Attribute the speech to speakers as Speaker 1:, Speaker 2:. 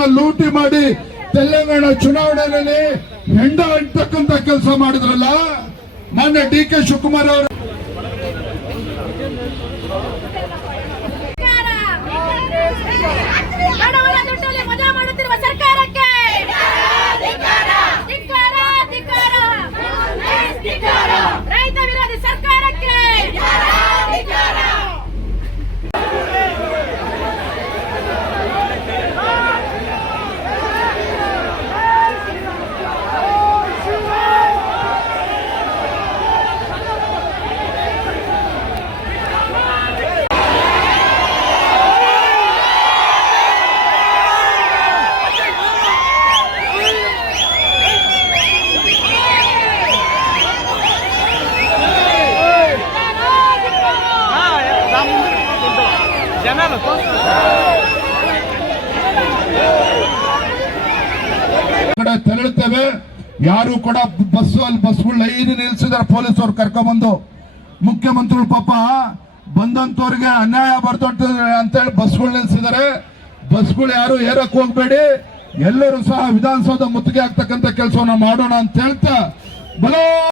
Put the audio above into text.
Speaker 1: ಹಣವನ್ನ ಲೂಟಿ ಮಾಡಿ ತೆಲಂಗಾಣ ಚುನಾವಣೆಯಲ್ಲಿ ಹೆಂಡ ಅಂಟಕ್ಕಂತ ಕೆಲಸ ಮಾಡಿದ್ರಲ್ಲ? ಮಾನ್ಯ ಡಿ ಕೆ ಶಿವಕುಮಾರ್ ಅವರು. ಕಡೆ ತೆರಳುತ್ತೇವೆ. ಯಾರು ಕೂಡ ಬಸ್ ಅಲ್ಲಿ ಬಸ್ಗಳು ಲೈನ್ ನಿಲ್ಸಿದಾರೆ ಅವ್ರು ಕರ್ಕೊಂಡ್ಬಂದು ಮುಖ್ಯಮಂತ್ರಿಗಳು ಪಾಪ ಬಂದಂತವ್ರಿಗೆ ಅನ್ಯಾಯ ಬರ್ತೊಟ್ಟ ಅಂತ ಹೇಳಿ ಬಸ್ಗಳು ನಿಲ್ಸಿದ್ದಾರೆ ಬಸ್ಗಳು ಯಾರು ಏರಕ್ಕೆ ಹೋಗ್ಬೇಡಿ. ಎಲ್ಲರೂ ಸಹ ವಿಧಾನಸೌಧ ಮುತ್ತಿಗೆ ಆಗ್ತಕ್ಕಂಥ ಕೆಲಸವನ್ನು ಮಾಡೋಣ ಅಂತ ಹೇಳ್ತಾ, ಬಲೋ